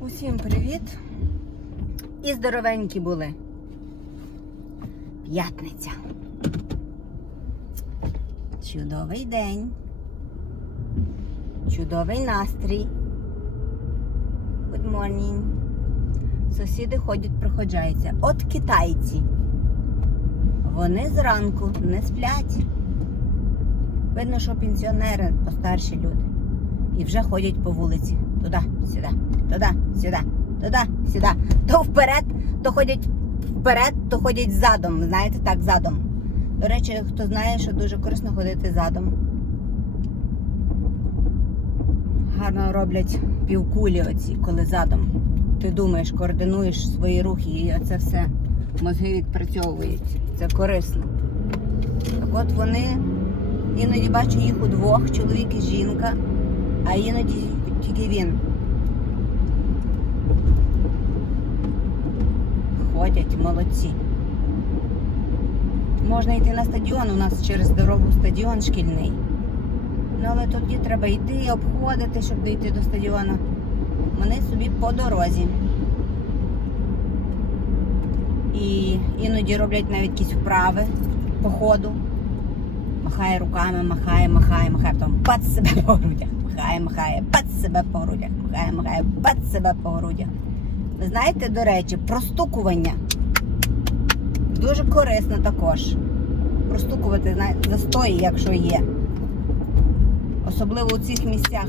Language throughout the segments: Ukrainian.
Усім привіт! І здоровенькі були. П'ятниця. Чудовий день. Чудовий настрій. Good morning. Сусіди ходять, проходжаються. От китайці. Вони зранку не сплять. Видно, що пенсіонери постарші люди. І вже ходять по вулиці. Туди, туди, сюди. То вперед, то ходять вперед, то ходять задом. Знаєте, так, задом. До речі, хто знає, що дуже корисно ходити задом. Гарно роблять півкулі оці, коли задом. Ти думаєш, координуєш свої рухи і це все мозги відпрацьовують. Це корисно. Так от вони іноді бачу їх удвох, чоловік і жінка, а іноді тільки він. Ходять молодці. Можна йти на стадіон, у нас через дорогу стадіон шкільний. Ну, але тоді треба йти, обходити, щоб дійти до стадіону. Вони собі по дорозі. І іноді роблять навіть якісь вправи по ходу. Махає руками, махає, махає, махає, потім пац себе по грудях. Махає, махає, пац себе по грудях. Махає, махає, пац себе по грудях. Ви знаєте, до речі, простукування дуже корисно також. Простукувати застої, якщо є. Особливо у цих місцях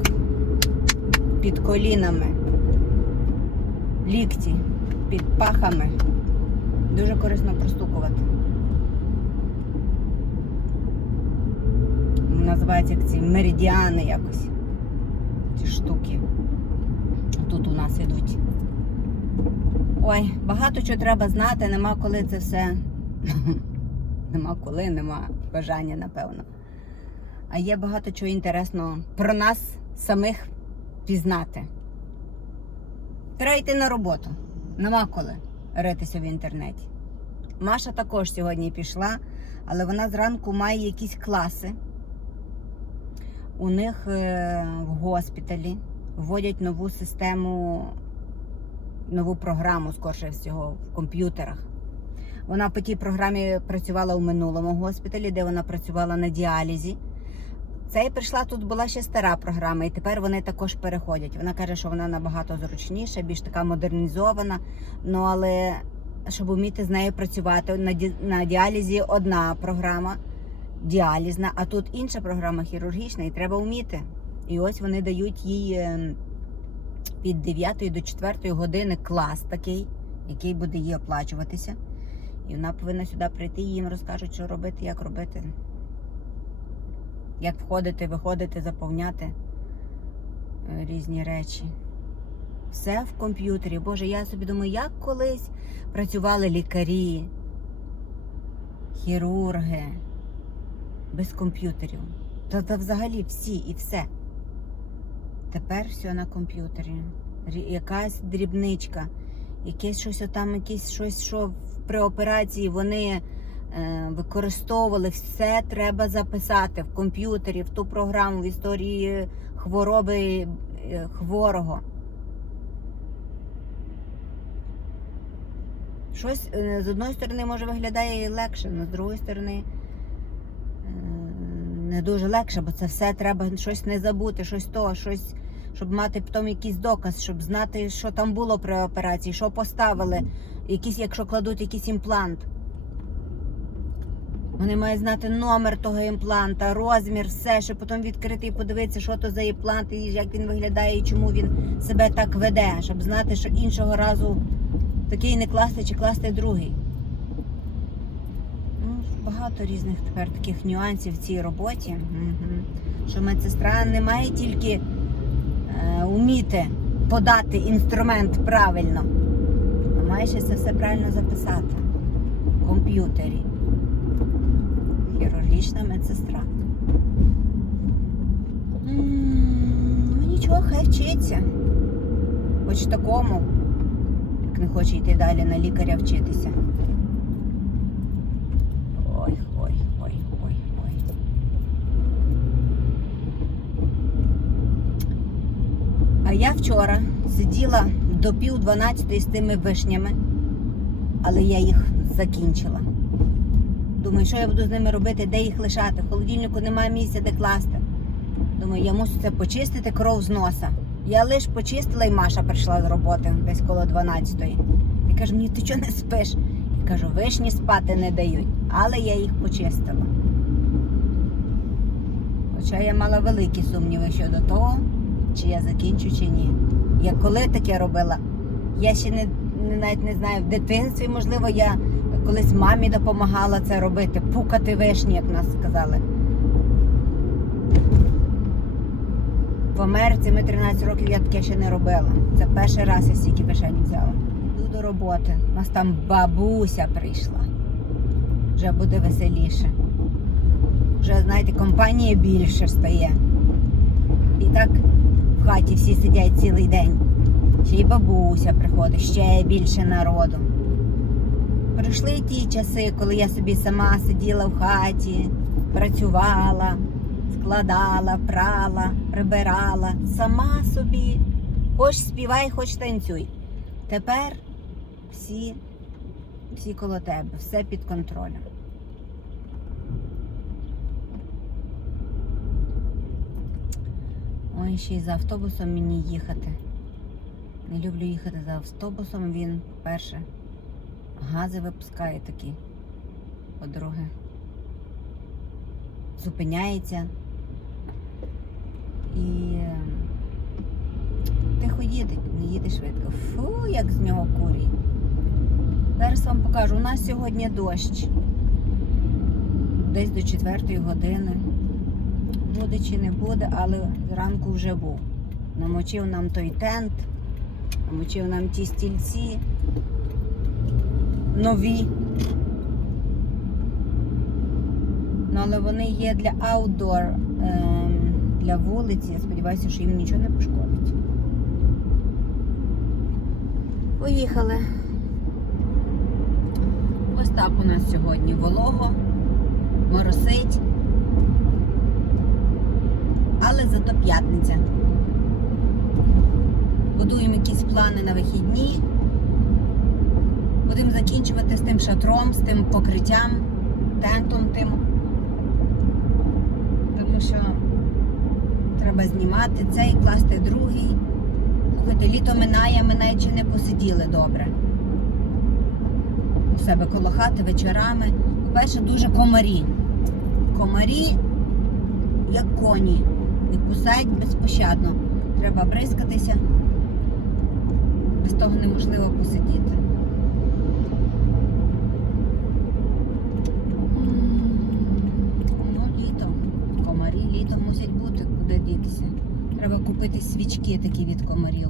під колінами, лікті, під пахами. Дуже корисно простукувати. Називається як ці меридіани якось. Ці штуки. Тут у нас ідуть. Ой, багато чого треба знати, нема коли це все. нема коли, нема бажання, напевно. А є багато чого інтересного про нас самих пізнати. Треба йти на роботу. Нема коли ритися в інтернеті. Маша також сьогодні пішла, але вона зранку має якісь класи. У них е, в госпіталі вводять нову систему, нову програму, скорше всього, в комп'ютерах. Вона по тій програмі працювала у минулому госпіталі, де вона працювала на діалізі. Це і прийшла тут була ще стара програма, і тепер вони також переходять. Вона каже, що вона набагато зручніша, більш така модернізована. Ну але щоб вміти з нею працювати на ді... на діалізі одна програма діалізна, а тут інша програма хірургічна, і треба вміти. І ось вони дають їй е, від 9 до 4 години клас такий, який буде їй оплачуватися. І вона повинна сюди прийти, і їм розкажуть, що робити, як робити. Як входити, виходити, заповняти е, різні речі. Все в комп'ютері. Боже, я собі думаю, як колись працювали лікарі, хірурги без комп'ютерів. Та, та взагалі всі і все. Тепер все на комп'ютері. Рі- Якась дрібничка, якесь щось там, якесь щось, що при операції вони е, використовували, все треба записати в комп'ютері, в ту програму в історії хвороби е, хворого. Щось е, з одної сторони може виглядає і легше, але з другої сторони е, не дуже легше, бо це все треба щось не забути, щось то, щось, щоб мати потім якийсь доказ, щоб знати, що там було при операції, що поставили, якісь, якщо кладуть якийсь імплант. Вони мають знати номер того імпланта, розмір, все, щоб потім відкрити і подивитися, що то за імплант, і як він виглядає, і чому він себе так веде, щоб знати, що іншого разу такий не класти чи класти другий. Ну, багато різних тепер таких нюансів в цій роботі. Угу. Що медсестра не має тільки вміти подати інструмент правильно, а має ще це все правильно записати в комп'ютері. Хірургічна медсестра. М, Ну нічого, хай вчиться. Хоч такому, як не хоче йти далі на лікаря вчитися. Ой, ой, ой, ой, ой. А я вчора сиділа до пів дванадцятої з тими вишнями, але я їх закінчила. Думаю, що я буду з ними робити, де їх лишати. В холодильнику немає місця, де класти. Думаю, я мушу це почистити кров з носа. Я лиш почистила, і Маша прийшла з роботи десь коло 12-ї. І каже, мені ти чого не спиш? Я кажу, вишні спати не дають, але я їх почистила. Хоча я мала великі сумніви щодо того, чи я закінчу, чи ні. Я коли таке робила, я ще не, не навіть не знаю, в дитинстві, можливо, я колись мамі допомагала це робити, пукати вишні, як нас сказали. В Америці ми 13 років я таке ще не робила. Це перший раз я стільки вишень взяла. Йду до роботи. У нас там бабуся прийшла. Вже буде веселіше. Вже, знаєте, компанія більше стає. І так в хаті всі сидять цілий день. Ще й бабуся приходить, ще більше народу. Прийшли ті часи, коли я собі сама сиділа в хаті, працювала, складала, прала, прибирала, сама собі. Хоч співай, хоч танцюй. Тепер всі, всі коло тебе, все під контролем. Ой, ще й за автобусом мені їхати. Не люблю їхати за автобусом. Він перше гази випускає такі. По-друге, зупиняється. І е, тихо їде, не їде швидко. Фу, як з нього курі. Зараз вам покажу. У нас сьогодні дощ. Десь до 4 години. Буде чи не буде, але зранку вже був. Намочив нам той тент, намочив нам ті стільці нові. Ну, але вони є для аутдор, ем, для вулиці. Я сподіваюся, що їм нічого не пошкодить. Поїхали. Ось так у нас сьогодні волого, моросить. Зато п'ятниця. Будуємо якісь плани на вихідні. Будемо закінчувати з тим шатром, з тим покриттям, тентом тим. Тому що треба знімати цей, класти другий. Слухайте, літо минає, ми навіть не посиділи добре. У себе коло хати вечорами. По-перше, дуже комарі. Комарі, як коні. І кусають безпощадно. Треба бризкатися. Без того неможливо посидіти. Ну, літо. Комарі літо мусять бути, куди дітися. Треба купити свічки такі від комарів.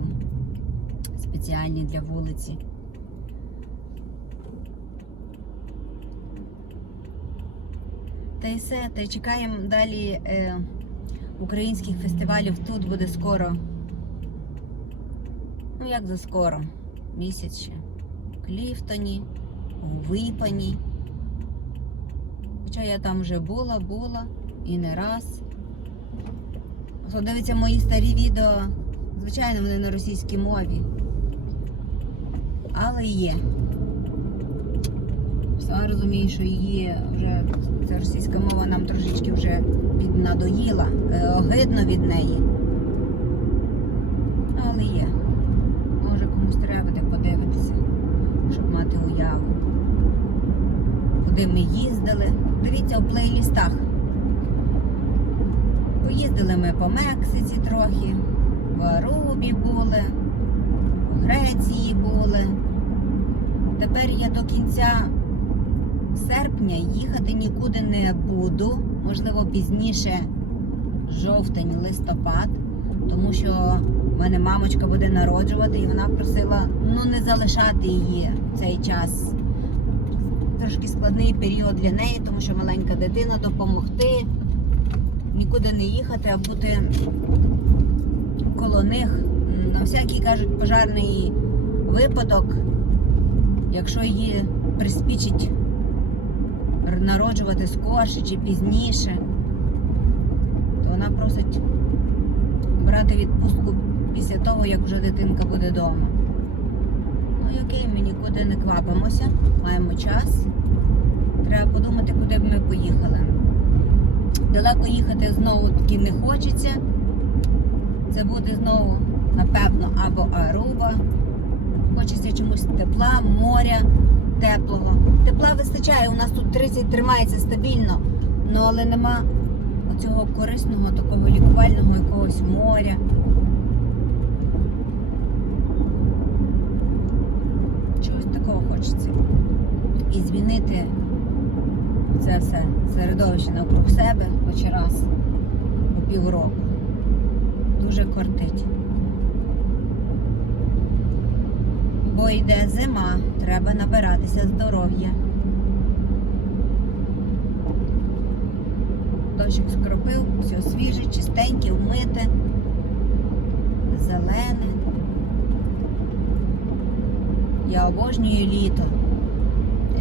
Спеціальні для вулиці. Та й все, та й чекаємо далі е, українських фестивалів. Тут буде скоро. Ну, як за скоро? Місяць ще. В Кліфтоні, у Випані. Хоча я там вже була, була і не раз. Хто дивиться мої старі відео, звичайно, вони на російській мові. Але є. Сама розумію, що її вже ця російська мова нам трошечки вже піднадоїла, е, огидно від неї. Але є. Може комусь треба буде подивитися, щоб мати уяву. Куди ми їздили. Дивіться у плейлістах. Поїздили ми по Мексиці трохи, в Арубі були, в Греції були. Тепер я до кінця серпня їхати нікуди не буду. Можливо, пізніше жовтень, листопад, тому що в мене мамочка буде народжувати і вона просила ну не залишати її цей час. Трошки складний період для неї, тому що маленька дитина допомогти, нікуди не їхати, а бути коло них. На всякий кажуть пожарний випадок, якщо її приспічить народжувати скорше чи пізніше, то вона просить брати відпустку після того, як вже дитинка буде вдома. Ну і окей, ми нікуди не квапимося, маємо час. Треба подумати, куди б ми поїхали. Далеко їхати знову таки не хочеться. Це буде знову, напевно, або Аруба. Чомусь тепла, моря теплого. Тепла вистачає, у нас тут 30 тримається стабільно, ну але нема оцього корисного, такого лікувального якогось моря. Чогось такого хочеться. І змінити це все середовище навкруг себе хоч раз у півроку. Дуже кортить. Бо йде зима, треба набиратися здоров'я. Дощик скропив, все свіже, чистеньке, вмите, зелене. Я обожнюю літо.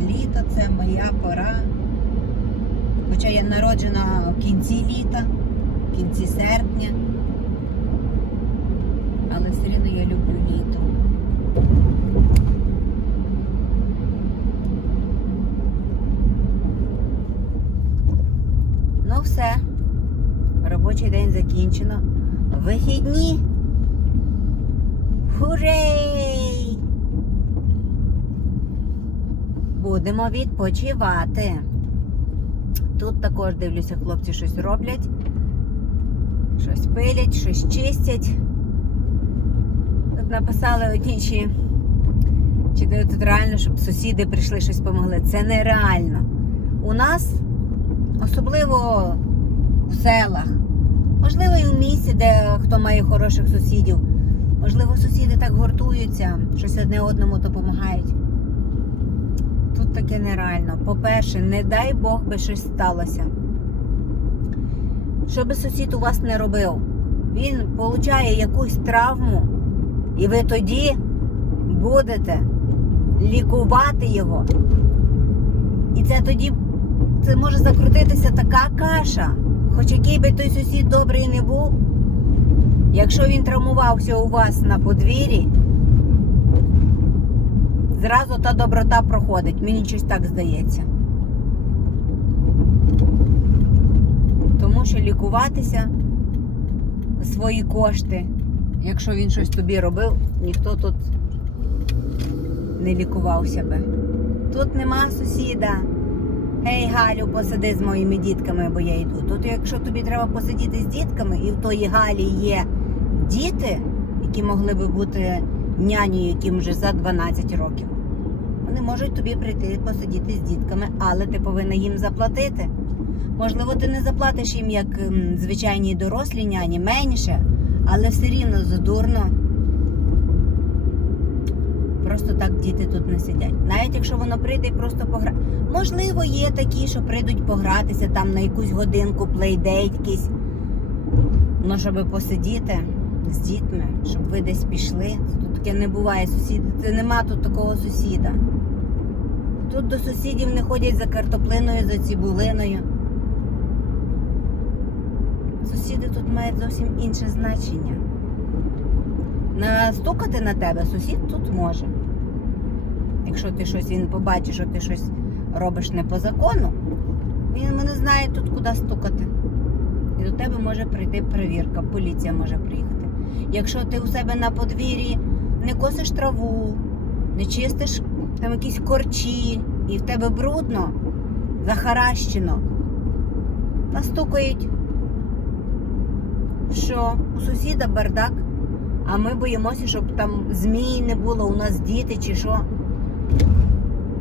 Літо це моя пора. Хоча я народжена в кінці літа, в кінці серпня. Але все рівно я люблю літо. Ну все. Робочий день закінчено. Вихідні. Хурей! Будемо відпочивати. Тут також дивлюся, хлопці щось роблять. Щось пилять, щось чистять. Тут написали одні, чи, чи тут реально, щоб сусіди прийшли щось допомогли. Це нереально. У нас, особливо в селах, можливо, і в місті, де хто має хороших сусідів. Можливо, сусіди так гуртуються, щось одне одному допомагають. Тут таке нереально. По-перше, не дай Бог би щось сталося. Що би сусід у вас не робив, він получає якусь травму, і ви тоді будете лікувати його. І це тоді це може закрутитися така каша. Хоч який би той сусід добрий не був, якщо він травмувався у вас на подвір'ї, зразу та доброта проходить. Мені щось так здається. Тому що лікуватися свої кошти, якщо він щось тобі робив, ніхто тут не лікувався би. Тут нема сусіда. Гей, Галю, посиди з моїми дітками, бо я йду. Тут, якщо тобі треба посидіти з дітками, і в тої Галі є діти, які могли би бути нянею, яким вже за 12 років. Вони можуть тобі прийти посидіти з дітками, але ти повинна їм заплатити. Можливо, ти не заплатиш їм як звичайні дорослі няні, менше, але все рівно задурно. Просто так діти тут не сидять. Навіть якщо воно прийде і просто погра. Можливо, є такі, що прийдуть погратися там на якусь годинку, плейдейт якийсь. Ну, щоб посидіти з дітьми, щоб ви десь пішли. Тут таке не буває сусіди. Це нема тут такого сусіда. Тут до сусідів не ходять за картоплиною, за цибулиною. Сусіди тут мають зовсім інше значення. Настукати на тебе сусід тут може. Якщо ти щось він побачить, що ти щось робиш не по закону, він не знає тут куди стукати. І до тебе може прийти перевірка, поліція може приїхати. Якщо ти у себе на подвір'ї не косиш траву, не чистиш там якісь корчі, і в тебе брудно, захаращено, настукають, що у сусіда бардак, а ми боїмося, щоб там змій не було, у нас діти чи що.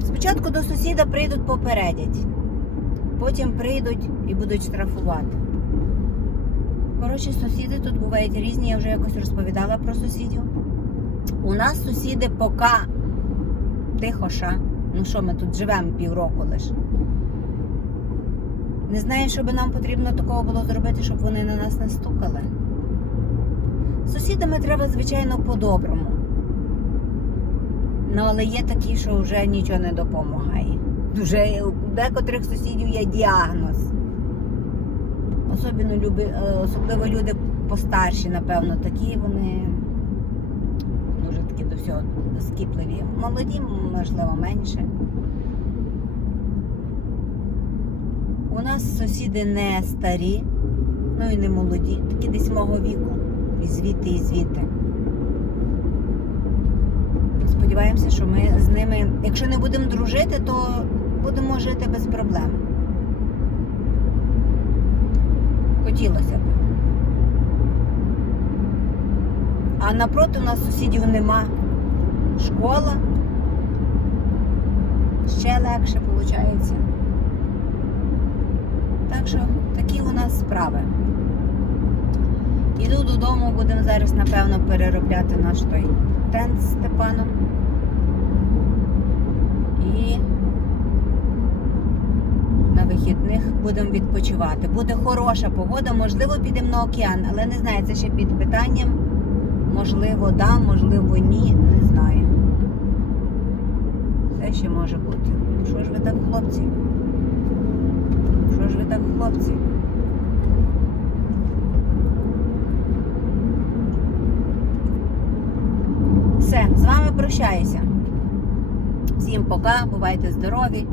Спочатку до сусіда прийдуть попередять, потім прийдуть і будуть штрафувати. Коротше, сусіди тут бувають різні, я вже якось розповідала про сусідів. У нас сусіди поки тихоша. Ну що, ми тут живемо півроку лише. Не знаю, що би нам потрібно такого було зробити, щоб вони на нас не стукали. Сусідами треба, звичайно, по-доброму. Ну, але є такі, що вже нічого не допомагає. Дуже у декотрих сусідів є діагноз. Особливо, люби, е, особливо люди постарші, напевно, такі вони дуже такі до всього прискіпливі. Молоді, можливо, менше. У нас сусіди не старі, ну і не молоді, такі десь мого віку. І звідти, і звідти. Сподіваємося, що ми з ними, якщо не будемо дружити, то будемо жити без проблем. Хотілося б. А напроти у нас сусідів нема. Школа. Ще легше виходить. Так що такі у нас справи. Іду додому, будемо зараз, напевно, переробляти наш той тент з Степаном. І на вихідних будемо відпочивати. Буде хороша погода, можливо, підемо на океан, але не знаю, це ще під питанням. Можливо, да, можливо, ні, не знаю. Це ще може бути. Що ж ви так, хлопці? Що ж ви так, хлопці? Все, з вами прощаюся. Всім пока, бувайте здорові,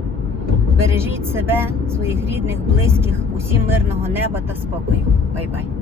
бережіть себе, своїх рідних, близьких, усім мирного неба та спокою. Бай-бай.